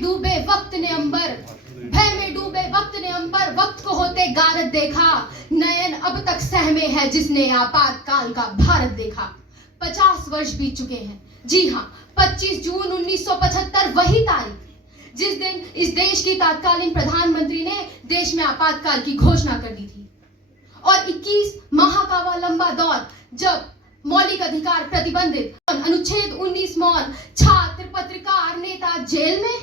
में डूबे वक्त ने अंबर, भय में डूबे वक्त ने अंबर, वक्त को होते गारत देखा, नयन अब तक सहमे है जिसने आपातकाल का भारत देखा। 50 वर्ष बीत चुके हैं, जी हाँ, 25 जून 1975 वही तारीख जिस दिन इस देश की तत्कालीन प्रधानमंत्री ने देश में आपातकाल की घोषणा कर दी थी। और 21 माह का वह लंबा दौर जब मौलिक अधिकार प्रतिबंधित, अनुच्छेद 19 मौन, छात्र, पत्रकार, नेता जेल में,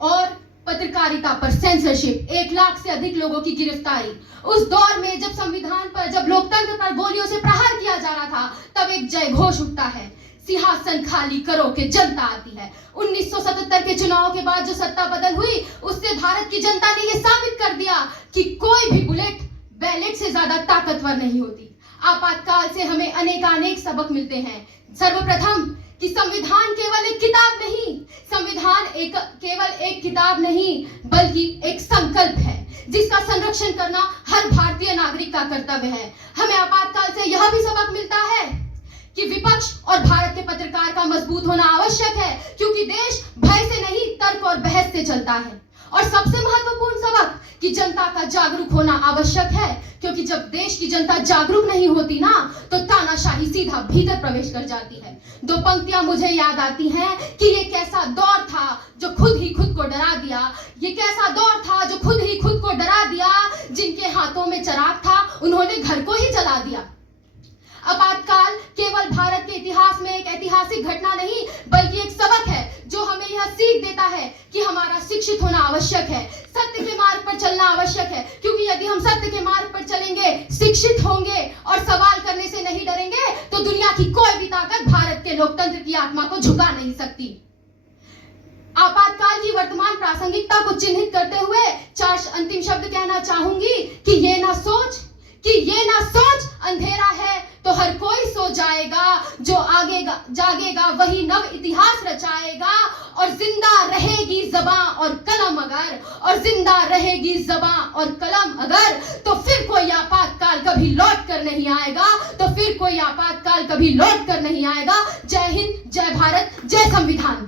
और पत्रकारिता पर सेंसरशिप, 1 लाख से अधिक लोगों की गिरफ्तारी। उस दौर में जब संविधान पर, जब लोकतंत्र पर गोलियों से प्रहार किया जा रहा था, तब एक जय घोष उठता है, सिंहासन खाली करो के जनता आती है। 1977 के चुनाव के बाद जो सत्ता बदल हुई, उससे भारत की जनता ने यह साबित कर दिया कि कोई भी बुलेट बैलेट से ज्यादा ताकतवर नहीं होती। आपातकाल से हमें अनेकानेक सबक मिलते हैं। सर्वप्रथम कि संविधान केवल एक किताब नहीं, संविधान केवल एक किताब नहीं, बल्कि एक संकल्प है जिसका संरक्षण करना हर भारतीय नागरिक का कर्तव्य है। हमें आपातकाल से यह भी सबक मिलता है कि विपक्ष और भारत के पत्रकार का मजबूत होना आवश्यक है, क्योंकि देश भय से नहीं, तर्क और बहस से चलता है। और सबसे महत्वपूर्ण सबक कि जनता का जागरूक होना आवश्यक है, क्योंकि जब देश की जनता जागरूक नहीं होती ना, तो तानाशाही सीधा भीतर प्रवेश कर जाती है। 2 पंक्तियां मुझे याद आती हैं कि ये कैसा दौर था जो खुद ही खुद को डरा दिया, ये कैसा दौर था जो खुद ही खुद को डरा दिया, जिनके हाथों में चिराग था उन्होंने घर को ही जला दिया। आपातकाल केवल भारत के इतिहास में एक ऐतिहासिक घटना नहीं, बल्कि एक सबक है जो हमें यह सीख देता है कि हमारा शिक्षित होना आवश्यक है, सत्य के मार्ग पर चलना आवश्यक है, क्योंकि यदि हम सत्य के मार्ग पर चलेंगे, शिक्षित होंगे और सवाल करने से नहीं डरेंगे, तो दुनिया की कोई भी ताकत भारत के लोकतंत्र की आत्मा को झुका नहीं सकती। आपातकाल की वर्तमान प्रासंगिकता को चिन्हित करते हुए 4 अंतिम शब्द कहना चाहूंगी कि ये ना सोच अंधेरा है तो हर कोई सो जाएगा, जो आगेगा जागेगा वही नव इतिहास रचाएगा, और जिंदा रहेगी ज़बां और कलम अगर, और जिंदा रहेगी ज़बां और कलम अगर, तो फिर कोई आपातकाल कभी लौट कर नहीं आएगा, तो फिर कोई आपातकाल कभी लौट कर नहीं आएगा। जय हिंद, जय भारत, जय संविधान।